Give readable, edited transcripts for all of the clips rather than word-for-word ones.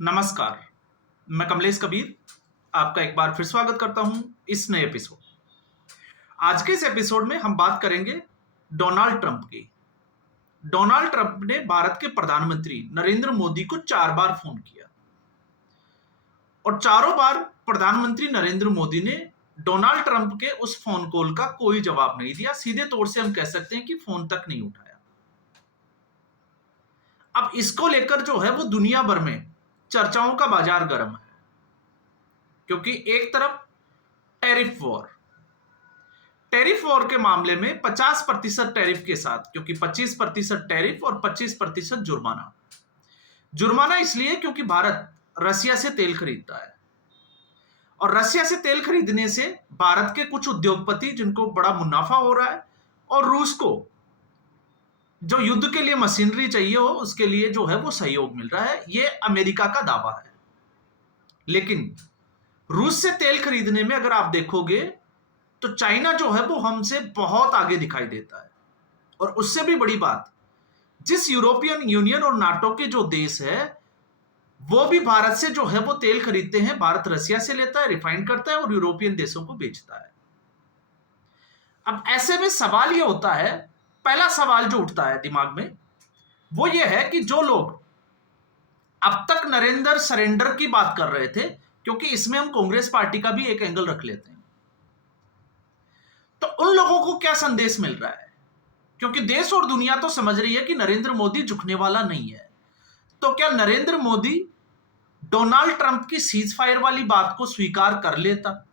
नमस्कार। मैं कमलेश कबीर आपका एक बार फिर स्वागत करता हूं इस नए एपिसोड। आज के इस एपिसोड में हम बात करेंगे डोनाल्ड ट्रंप की। डोनाल्ड ट्रंप ने भारत के प्रधानमंत्री नरेंद्र मोदी को 4 बार फोन किया और चारों बार प्रधानमंत्री नरेंद्र मोदी ने डोनाल्ड ट्रंप के उस फोन कॉल का कोई जवाब नहीं दिया। सीधे तौर से हम कह सकते हैं कि फोन तक नहीं उठाया। अब इसको लेकर जो है वो दुनिया भर में चर्चाओं का बाजार गर्म है, क्योंकि एक तरफ टैरिफ वॉर के मामले में 50% टैरिफ के साथ, क्योंकि 25% टैरिफ और 25% जुर्माना इसलिए क्योंकि भारत रसिया से तेल खरीदता है और रसिया से तेल खरीदने से भारत के कुछ उद्योगपति जिनको बड़ा मुनाफा हो रहा है और रूस को जो युद्ध के लिए मशीनरी चाहिए हो उसके लिए जो है वो सहयोग मिल रहा है। ये अमेरिका का दावा है। लेकिन रूस से तेल खरीदने में अगर आप देखोगे तो चाइना जो है वो हमसे बहुत आगे दिखाई देता है। और उससे भी बड़ी बात, जिस यूरोपियन यूनियन और नाटो के जो देश है वो भी भारत से जो है वो तेल खरीदते हैं। भारत रसिया से लेता है, रिफाइन करता है और यूरोपियन देशों को बेचता है। अब ऐसे में सवाल ये होता है, पहला सवाल जो उठता है दिमाग में वो ये है कि जो लोग अब तक नरेंद्र सरेंडर की बात कर रहे थे, क्योंकि इसमें हम कांग्रेस पार्टी का भी एक एंगल रख लेते हैं, तो उन लोगों को क्या संदेश मिल रहा है? क्योंकि देश और दुनिया तो समझ रही है कि नरेंद्र मोदी झुकने वाला नहीं है। तो क्या नरेंद्र मोदी डोनाल्ड ट्रंप की सीज फायर वाली बात को स्वीकार कर लेता?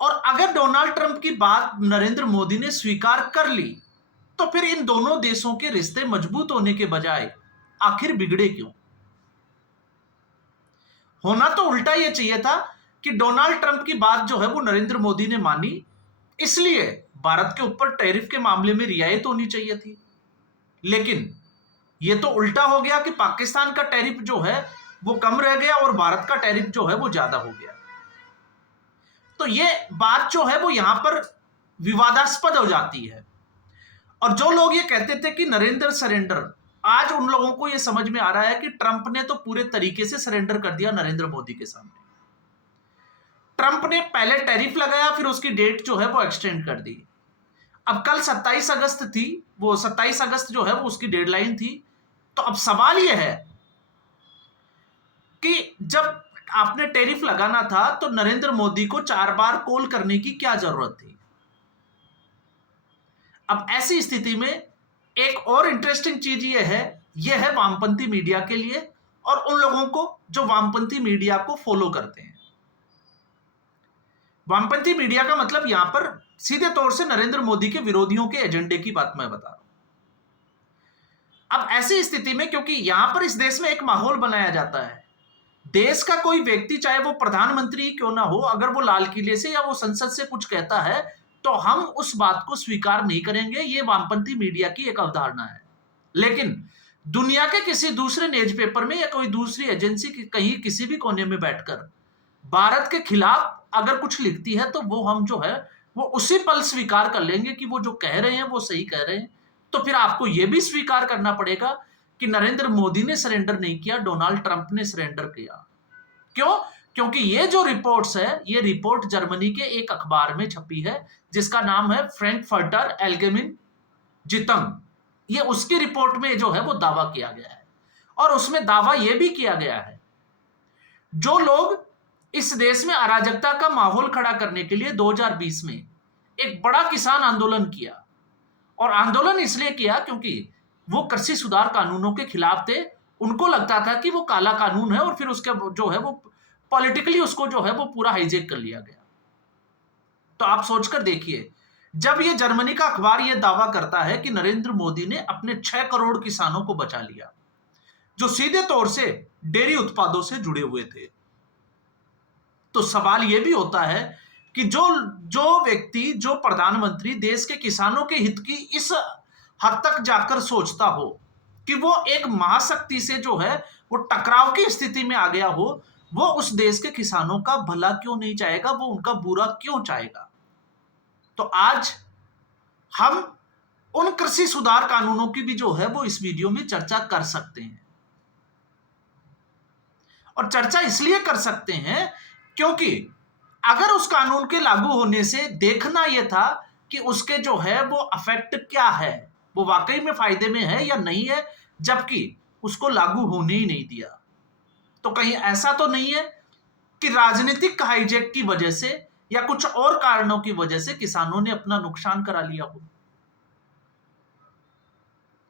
और अगर डोनाल्ड ट्रंप की बात नरेंद्र मोदी ने स्वीकार कर ली तो फिर इन दोनों देशों के रिश्ते मजबूत होने के बजाय आखिर बिगड़े क्यों? होना तो उल्टा यह चाहिए था कि डोनाल्ड ट्रंप की बात जो है वो नरेंद्र मोदी ने मानी, इसलिए भारत के ऊपर टैरिफ के मामले में रियायत होनी चाहिए थी। लेकिन यह तो उल्टा हो गया कि पाकिस्तान का टैरिफ जो है वो कम रह गया और भारत का टैरिफ जो है वो ज्यादा हो गया। तो यह बात जो है वो यहां पर विवादास्पद हो जाती है। और जो लोग ये कहते थे कि नरेंद्र सरेंडर, आज उन लोगों को यह समझ में आ रहा है कि ट्रंप ने तो पूरे तरीके से सरेंडर कर दिया नरेंद्र मोदी के सामने। ट्रंप ने पहले टैरिफ लगाया, फिर उसकी डेट जो है वो एक्सटेंड कर दी। अब कल 27 अगस्त थी, वो 27 अगस्त जो है वो उसकी डेडलाइन थी। तो अब सवाल यह है कि जब आपने टैरिफ लगाना था तो नरेंद्र मोदी को 4 बार कॉल करने की क्या जरूरत थी? अब ऐसी स्थिति में एक और इंटरेस्टिंग चीज यह है वामपंथी मीडिया के लिए और उन लोगों को जो वामपंथी मीडिया को फॉलो करते हैं। वामपंथी मीडिया का मतलब यहां पर सीधे तौर से नरेंद्र मोदी के विरोधियों के एजेंडे की बात मैं बता रहा हूं। अब ऐसी स्थिति में, क्योंकि यहां पर इस देश में एक माहौल बनाया जाता है, देश का कोई व्यक्ति चाहे वो प्रधानमंत्री क्यों ना हो, अगर वो लाल किले से या वो संसद से कुछ कहता है तो हम उस बात को स्वीकार नहीं करेंगे। ये वामपंथी मीडिया की एक अवधारणा है। लेकिन दुनिया के किसी दूसरे न्यूज पेपर में या कोई दूसरी एजेंसी की कहीं किसी भी कोने में बैठकर भारत के खिलाफ अगर कुछ लिखती है तो वो हम जो है वो उसी पल स्वीकार कर लेंगे कि वो जो कह रहे हैं वो सही कह रहे हैं। तो फिर आपको यह भी स्वीकार करना पड़ेगा कि नरेंद्र मोदी ने सरेंडर नहीं किया, डोनाल्ड ट्रंप ने सरेंडर किया। क्यों? क्योंकि ये जो रिपोर्ट्स है, ये रिपोर्ट जर्मनी के एक अखबार में छपी है जिसका नाम है फ्रैंकफर्टर एल्गेमीन जितंग। ये उसकी रिपोर्ट में जो है वो दावा किया गया है और उसमें दावा यह भी किया गया है जो लोग इस देश में अराजकता का माहौल खड़ा करने के लिए 2020 में एक बड़ा किसान आंदोलन किया, और आंदोलन इसलिए किया क्योंकि वो कृषि सुधार कानूनों के खिलाफ थे। उनको लगता था कि वो काला कानून है और फिर उसके जो है वो पॉलिटिकली उसको जो है वो पूरा हाईजेक कर लिया गया। तो आप सोचकर देखिए, जब ये जर्मनी का अखबार ये दावा करता है कि नरेंद्र मोदी ने अपने 6 करोड़ किसानों को बचा लिया जो सीधे तौर से डेयरी उत्पादों से जुड़े हुए थे, तो सवाल यह भी होता है कि जो व्यक्ति, जो प्रधानमंत्री देश के किसानों के हित की इस हद तक जाकर सोचता हो कि वो एक महाशक्ति से जो है वो टकराव की स्थिति में आ गया हो, वो उस देश के किसानों का भला क्यों नहीं चाहेगा? वो उनका बुरा क्यों चाहेगा? तो आज हम उन कृषि सुधार कानूनों की भी जो है वो इस वीडियो में चर्चा कर सकते हैं। और चर्चा इसलिए कर सकते हैं क्योंकि अगर उस कानून के लागू होने से देखना यह था कि उसके जो है वो अफेक्ट क्या है, वो वाकई में फायदे में है या नहीं है, जबकि उसको लागू होने ही नहीं दिया। तो कहीं ऐसा तो नहीं है कि राजनीतिक हाईजैक की वजह से या कुछ और कारणों की वजह से किसानों ने अपना नुकसान करा लिया हो?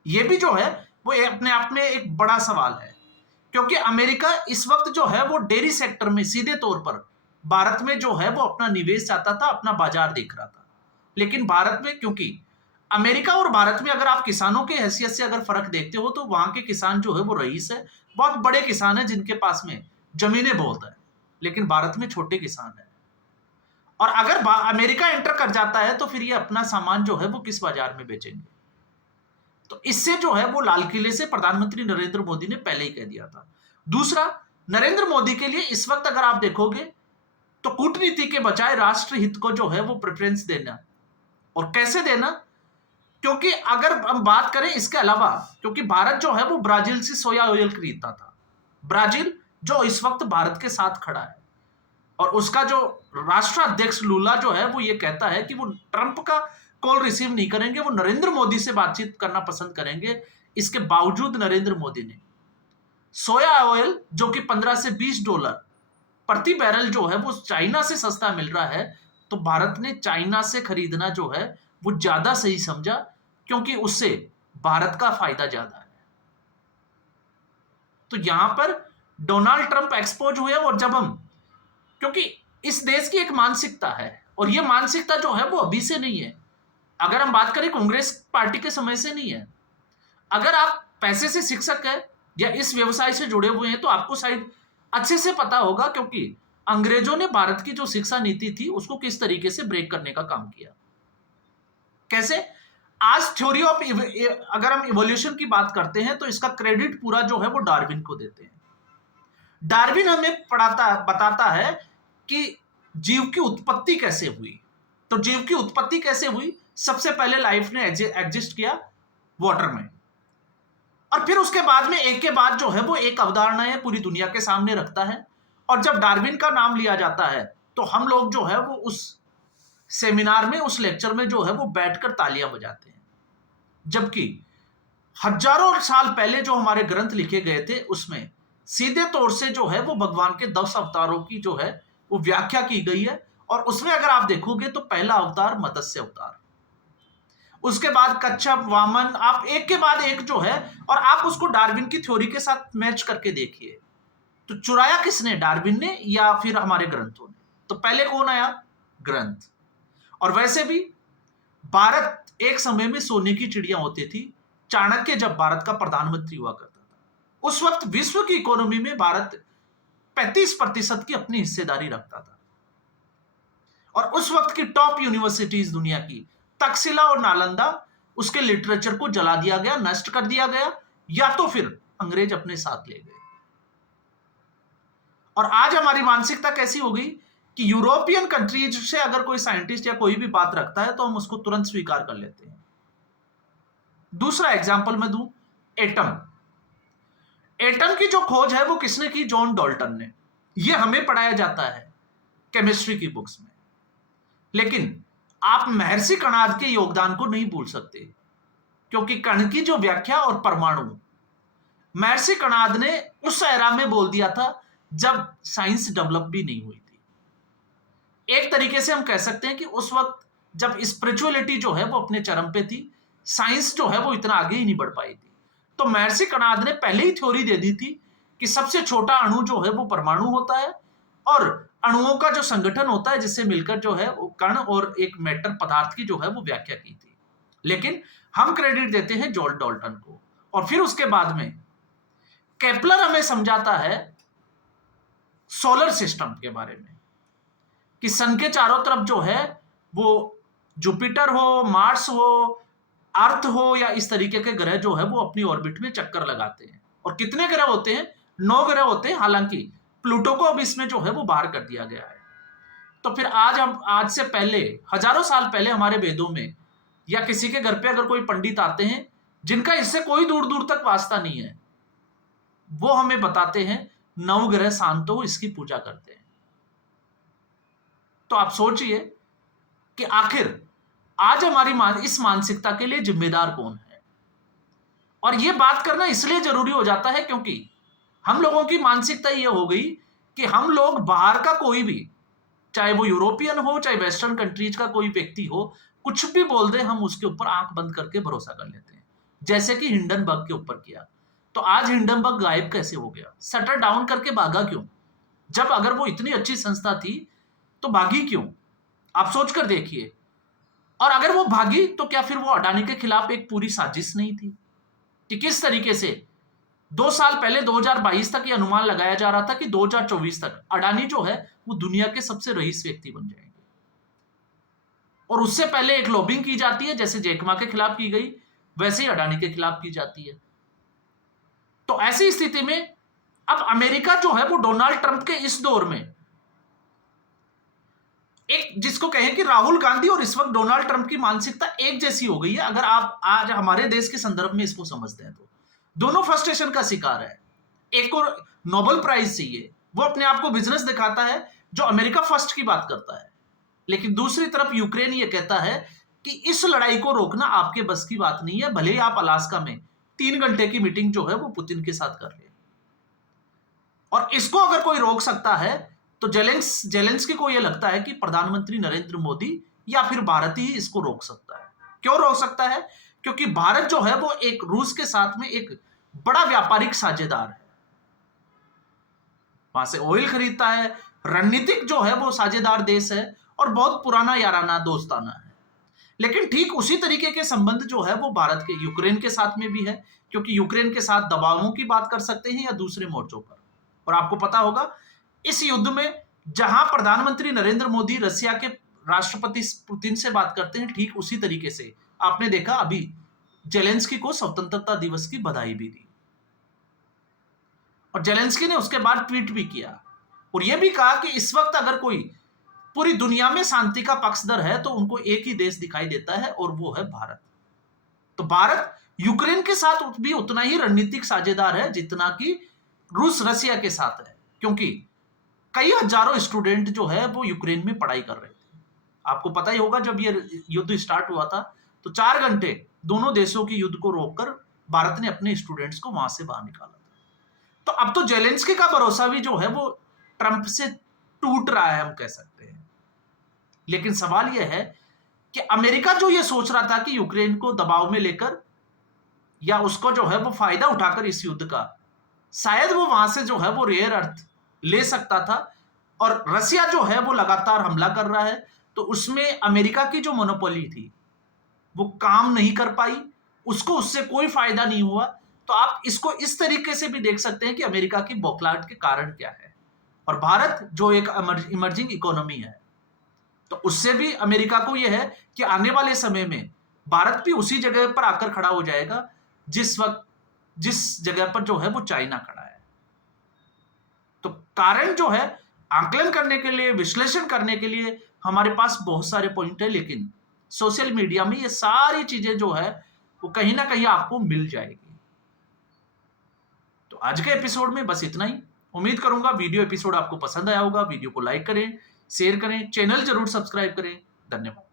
यह भी जो है वो अपने आप में एक बड़ा सवाल है, क्योंकि अमेरिका इस वक्त जो है वो डेयरी सेक्टर में सीधे तौर पर भारत में जो है वो अपना निवेश चाहता था, अपना बाजार देख रहा था। लेकिन भारत में, क्योंकि अमेरिका और भारत में अगर आप किसानों के हैसियत से अगर फर्क देखते हो तो वहां के किसान जो है वो रईस है, बहुत बड़े किसान है जिनके पास में जमीनें बहुत है, लेकिन भारत में छोटे किसान है। और अगर अमेरिका एंटर कर जाता है तो फिर ये अपना सामान जो है वो किस बाजार में बेचेंगे? तो इससे जो है वो लाल किले से प्रधानमंत्री नरेंद्र मोदी ने पहले ही कह दिया था। दूसरा, नरेंद्र मोदी के लिए इस वक्त अगर आप देखोगे तो कूटनीति के बजाय राष्ट्रहित को जो है वो प्रेफरेंस देना, और कैसे देना, क्योंकि अगर हम बात करें इसके अलावा, क्योंकि भारत जो है वो ब्राजील से सोया ऑयल खरीदता था, ब्राजील जो इस वक्त भारत के साथ खड़ा है, और उसका जो राष्ट्राध्यक्ष लूला जो है वो ये कहता है कि वो ट्रंप का कॉल रिसीव नहीं करेंगे, वो नरेंद्र मोदी से बातचीत करना पसंद करेंगे। इसके बावजूद नरेंद्र मोदी ने सोया ऑयल जो कि $15 से $20 प्रति बैरल जो है वो चाइना से सस्ता मिल रहा है, तो भारत ने चाइना से खरीदना जो है वो ज्यादा सही समझा, क्योंकि उससे भारत का फायदा ज्यादा है। तो यहां पर डोनाल्ड ट्रंप एक्सपोज हुए, और जब हम, क्योंकि इस देश की एक मानसिकता है, और यह मानसिकता जो है वो अभी से नहीं है, अगर हम बात करें कांग्रेस पार्टी के समय से नहीं है। अगर आप पैसे से शिक्षक है या इस व्यवसाय से जुड़े हुए हैं तो आपको शायद अच्छे से पता होगा, क्योंकि अंग्रेजों ने भारत की जो शिक्षा नीति थी उसको किस तरीके से ब्रेक करने का काम किया। कैसे? आज थ्योरी ऑफ, अगर हम इवोल्यूशन की बात करते हैं तो इसका क्रेडिट पूरा जो है वो डार्विन को देते हैं। डार्विन हमें बताता है कि जीव की उत्पत्ति कैसे हुई। तो जीव की उत्पत्ति कैसे हुई? सबसे पहले लाइफ ने एग्जिस्ट किया वाटर में, और फिर उसके बाद में एक के बाद जो है वो एक अवधारणा है पूरी दुनिया के सामने रखता है, और जब डार्विन का नाम लिया जाता है तो हम लोग जो है वो उस सेमिनार में, उस लेक्चर में जो है वो बैठकर तालियां बजाते हैं। जबकि हजारों साल पहले जो हमारे ग्रंथ लिखे गए थे उसमें सीधे तौर से जो है वो भगवान के 10 अवतारों की जो है वो व्याख्या की गई है, और उसमें अगर आप देखोगे तो पहला अवतार मत्स्य अवतार, उसके बाद कच्छप, वामन, आप एक के बाद एक जो है, और आप उसको डार्विन की थ्योरी के साथ मैच करके देखिए तो चुराया किसने? डार्विन ने या फिर हमारे ग्रंथों ने? तो पहले कौन आया? ग्रंथ। और वैसे भी भारत एक समय में सोने की चिड़िया होती थी। चाणक्य जब भारत का प्रधानमंत्री हुआ करता था, उस वक्त विश्व की इकोनॉमी में भारत 35% की अपनी हिस्सेदारी रखता था, और उस वक्त की टॉप यूनिवर्सिटीज दुनिया की तक्षशिला और नालंदा, उसके लिटरेचर को जला दिया गया, नष्ट कर दिया गया, या तो फिर अंग्रेज अपने साथ ले गए। और आज हमारी मानसिकता कैसी हो गई कि यूरोपियन कंट्रीज से अगर कोई साइंटिस्ट या कोई भी बात रखता है तो हम उसको तुरंत स्वीकार कर लेते हैं। दूसरा एग्जांपल मैं दूं, एटम। एटम की जो खोज है वो किसने की? जॉन डाल्टन ने। यह हमें पढ़ाया जाता है केमिस्ट्री की बुक्स में, लेकिन आप महर्षि कणाद के योगदान को नहीं भूल सकते, क्योंकि कण की जो व्याख्या और परमाणु, महर्षि कणाद ने उस एरा में बोल दिया था जब साइंस डेवलप भी नहीं हुई थी। एक तरीके से हम कह सकते हैं कि उस वक्त जब स्पिरिचुअलिटी जो है वो अपने चरम पे थी, साइंस जो है वो इतना आगे ही नहीं बढ़ पाई थी। तो महर्षि कणाद ने पहले ही थ्योरी दे दी थी कि सबसे छोटा अणु जो है वो परमाणु होता है, और अणुओं का जो संगठन होता है जिससे मिलकर जो है वो कण और एक मैटर पदार्थ की जो है वो व्याख्या की थी। लेकिन हम क्रेडिट देते हैं जॉन डाल्टन को, और फिर उसके बाद में केपलर हमें समझाता है सोलर सिस्टम के बारे में, कि सन के चारों तरफ जो है वो जुपिटर हो, मार्स हो, अर्थ हो, या इस तरीके के ग्रह जो है वो अपनी ऑर्बिट में चक्कर लगाते हैं। और कितने ग्रह होते हैं? 9 ग्रह होते हैं। हालांकि प्लूटो को अब इसमें जो है वो बाहर कर दिया गया है। तो फिर आज से पहले, हजारों साल पहले हमारे वेदों में, या किसी के घर पे अगर कोई पंडित आते हैं जिनका इससे कोई दूर दूर तक वास्ता नहीं है, वो हमें बताते हैं नवग्रह शांत हो इसकी पूजा करते हैं। तो आप सोचिए कि आखिर आज हमारी इस मानसिकता के लिए जिम्मेदार कौन है। और यह बात करना इसलिए जरूरी हो जाता है क्योंकि हम लोगों की मानसिकता यह हो गई कि हम लोग बाहर का कोई भी, चाहे वो यूरोपियन हो चाहे वेस्टर्न कंट्रीज का कोई व्यक्ति हो, कुछ भी बोल दे हम उसके ऊपर आंख बंद करके भरोसा कर लेते हैं, जैसे कि हिंडनबर्ग के ऊपर किया। तो आज हिंडनबर्ग गायब कैसे हो गया, शटर डाउन करके भागा क्यों? जब अगर वो इतनी अच्छी संस्था थी तो भागी क्यों? आप सोचकर देखिए। और अगर वो भागी तो क्या फिर वो अडानी के खिलाफ एक पूरी साजिश नहीं थी कि किस तरीके से 2 साल पहले 2022 तक ये अनुमान लगाया जा रहा था कि 2024 तक अडानी जो है वो दुनिया के सबसे रईस व्यक्ति बन जाएंगे। और उससे पहले एक लॉबिंग की जाती है, जैसे जैकमा के खिलाफ की गई वैसे ही अडानी के खिलाफ की जाती है। तो ऐसी स्थिति में अब अमेरिका जो है वो डोनाल्ड ट्रंप के इस दौर में एक, जिसको कहें कि राहुल गांधी और इस वक्त डोनाल्ड ट्रंप की मानसिकता एक जैसी हो गई है। अगर आप आज हमारे देश के संदर्भ में इसको समझते हैं तो दोनों फ्रस्ट्रेशन का शिकार है। एक को नोबेल प्राइज चाहिए, वो अपने आप को बिजनेस दिखाता है जो अमेरिका फर्स्ट की बात करता है, लेकिन दूसरी तरफ यूक्रेन ये कहता है कि इस लड़ाई को रोकना आपके बस की बात नहीं है, भले ही आप अलास्का में 3 घंटे की मीटिंग जो है वो पुतिन के साथ कर ले। और इसको अगर कोई रोक सकता है तो जेलेंस्की को यह लगता है कि प्रधानमंत्री नरेंद्र मोदी या फिर भारत ही इसको रोक सकता है। क्यों रोक सकता है? क्योंकि भारत जो है वो एक रूस के साथ में एक बड़ा व्यापारिक साझेदार है, वहां से ऑयल खरीदता है, रणनीतिक जो है वो साझेदार देश है और बहुत पुराना याराना दोस्ताना है। लेकिन ठीक उसी तरीके के संबंध जो है वो भारत के यूक्रेन के साथ में भी है, क्योंकि यूक्रेन के साथ दबावों की बात कर सकते हैं या दूसरे मोर्चों पर। और आपको पता होगा इस युद्ध में जहां प्रधानमंत्री नरेंद्र मोदी रशिया के राष्ट्रपति पुतिन से बात करते हैं, ठीक उसी तरीके से आपने देखा अभी जेलेंस्की को स्वतंत्रता दिवस की बधाई भी दी और जेलेंस्की ने उसके बाद ट्वीट भी किया और यह भी कहा कि इस वक्त अगर कोई पूरी दुनिया में शांति का पक्षधर है तो उनको एक ही देश दिखाई देता है और वो है भारत। तो भारत यूक्रेन के साथ भी उतना ही रणनीतिक साझेदार है जितना कि रूस रशिया के साथ है, क्योंकि कई हजारों स्टूडेंट जो है वो यूक्रेन में पढ़ाई कर रहे थे। आपको पता ही होगा जब ये युद्ध स्टार्ट हुआ था तो 4 घंटे दोनों देशों की युद्ध को रोककर भारत ने अपने स्टूडेंट्स को वहां से बाहर निकाला था। तो अब तो जेलेंस्की का भरोसा भी जो है वो ट्रंप से टूट रहा है, हम कह सकते हैं। लेकिन सवाल यह है कि अमेरिका जो ये सोच रहा था कि यूक्रेन को दबाव में लेकर या उसको जो है वो फायदा उठाकर इस युद्ध का शायद वो वहां से जो है वो रेयर अर्थ ले सकता था, और रसिया जो है वो लगातार हमला कर रहा है तो उसमें अमेरिका की जो मोनोपोली थी वो काम नहीं कर पाई, उसको उससे कोई फायदा नहीं हुआ। तो आप इसको इस तरीके से भी देख सकते हैं कि अमेरिका की बौखलाहट के कारण क्या है। और भारत जो एक इमर्जिंग इकोनॉमी है तो उससे भी अमेरिका को यह है कि आने वाले समय में भारत भी उसी जगह पर आकर खड़ा हो जाएगा जिस जगह पर जो है वो चाइना खड़ा है। तो कारण जो है आकलन करने के लिए, विश्लेषण करने के लिए हमारे पास बहुत सारे पॉइंट है, लेकिन सोशल मीडिया में ये सारी चीजें जो है वो कहीं ना कहीं आपको मिल जाएगी। तो आज के एपिसोड में बस इतना ही। उम्मीद करूंगा वीडियो एपिसोड आपको पसंद आया होगा। वीडियो को लाइक करें, शेयर करें, चैनल जरूर सब्सक्राइब करें। धन्यवाद।